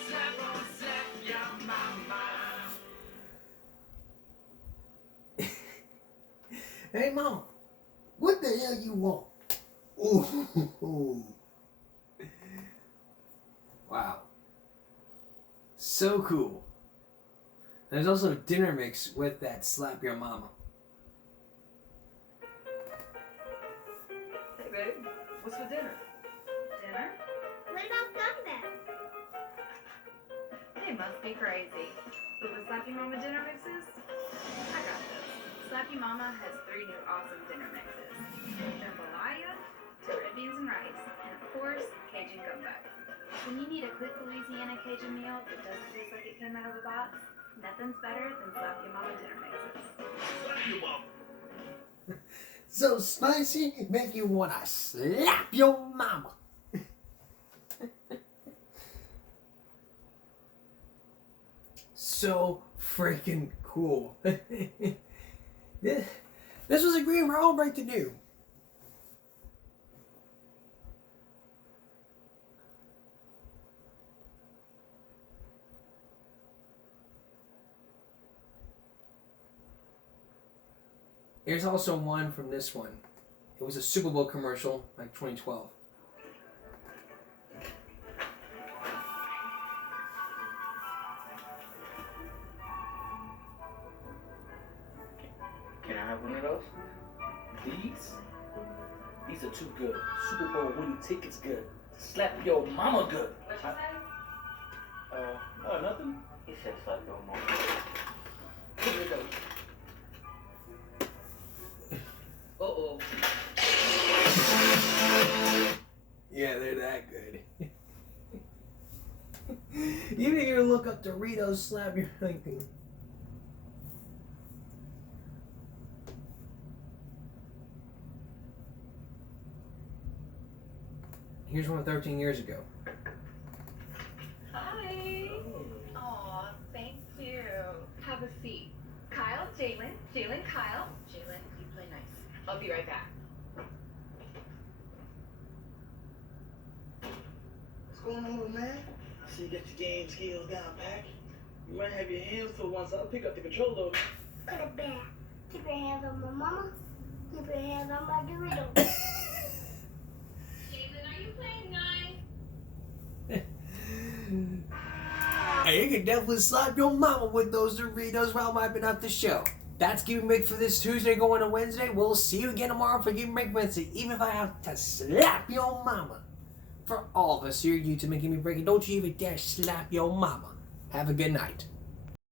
Slap on slap your mama. Hey, mama, what the hell you want? Ooh. Wow. So cool. There's also a dinner mix with that Slap Your Mama. Hey, babe, what's for dinner? Dinner? What about Sunday? They must be crazy. But with Slappy Mama dinner mixes, I got this. Slappy Mama has 3 new awesome dinner mixes. Jambalaya, red beans and rice, and of course, Cajun gumbo. When you need a quick Louisiana Cajun meal that doesn't taste like it came out of a box, nothing's better than Slap Your Mama dinner mixes. Slap your mama. So spicy, make you want to slap your mama. So freaking cool. This was a great roll break to do. Here's also one from this one. It was a Super Bowl commercial, like 2012. Can I have one of those? These are too good. Super Bowl winning tickets good. Slap your mama good. What'd you say? Oh, nothing. He said slap your mama. Here we go. Uh-oh. Yeah, they're that good. You didn't even look up Doritos slap your thinking. Here's one 13 years ago. Hi. Aw, thank you. Have a seat. Kyle, Jalen. Jalen, Kyle. Jalen, you play nice. I'll be right back. What's going on, man? I see you got your game skills down, Pack. You might have your hands full once I'll pick up the controller. Put it back. Keep your hands on my mama. Keep your hands on my Doritos. Jalen, are you playing nice? Hey, you can definitely slap your mama with those Doritos while wiping up the show. That's Give Me Break for this Tuesday going to Wednesday. We'll see you again tomorrow for Give Me Break Wednesday, even if I have to slap your mama. For all of us here at YouTube and Give Me Break, don't you even dare slap your mama. Have a good night.